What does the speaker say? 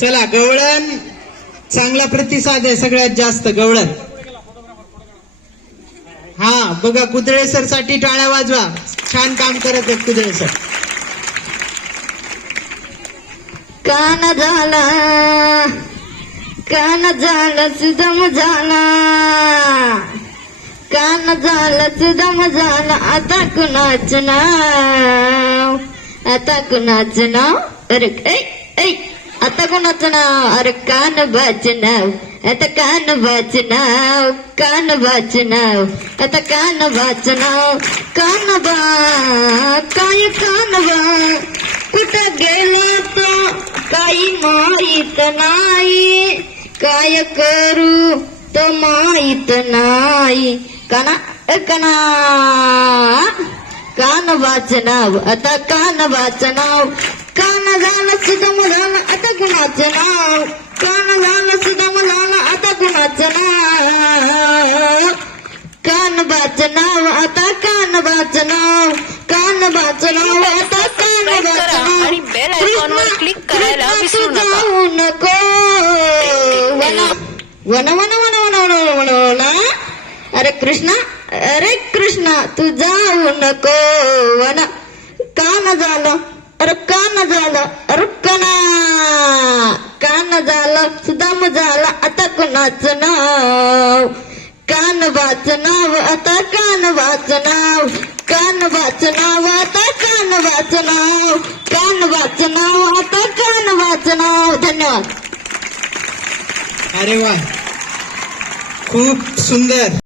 चला गवळण चांगला प्रतिसाद आहे सगळ्यात जास्त गवळण. हा बघा कुदळे सर साठी टाळ्या वाजवा, छान काम करत आहेत कुदळे सर. कान झाला सुदम झाला, कान झाला सुदम झाला. आता कुणाचं नाव, आता कुणाचं नाव, अरे ऐ ऐ आता कुणाचं नाव, अरे कान्होबाचं नाव, आता कान्होबाचं नाव, कान्होबाचं नाव, आता कान्होबाचं नाव. कान्होबा काय कान्होबा कुठं गेला तो काही माहित नाही, काय करू तो माहित नाही. काना कना कान्होबाचं नाव, आता कान्होबाचं नाव. कान झालं सुदम झालं आता कुणाचं नाव, कान झालं सुदम झालं आता कुणाचं नाव. कान्होबाचं नाव, आता कान्होबाचं नाव, कान्होबाचं नाव, आता कान्होबाचं नाव. क्लिक करायला विसरू नका. जाऊ नको वना one one one one one one वना. अरे कृष्णा, अरे कृष्णा तू जाऊ नको वना. कान झालं, अरे कान झालं, अरे कना कान झालं सुदाम झाला आता कुणाचं नाव. कान्होबाचं नाव, आता कान्होबाचं नाव, कान्होबाचं नाव, आता कान्होबाचं नाव, कान्होबाचं नाव, आता कान्होबाचं नाव. धन्यवाद. अरे वा खूप सुंदर.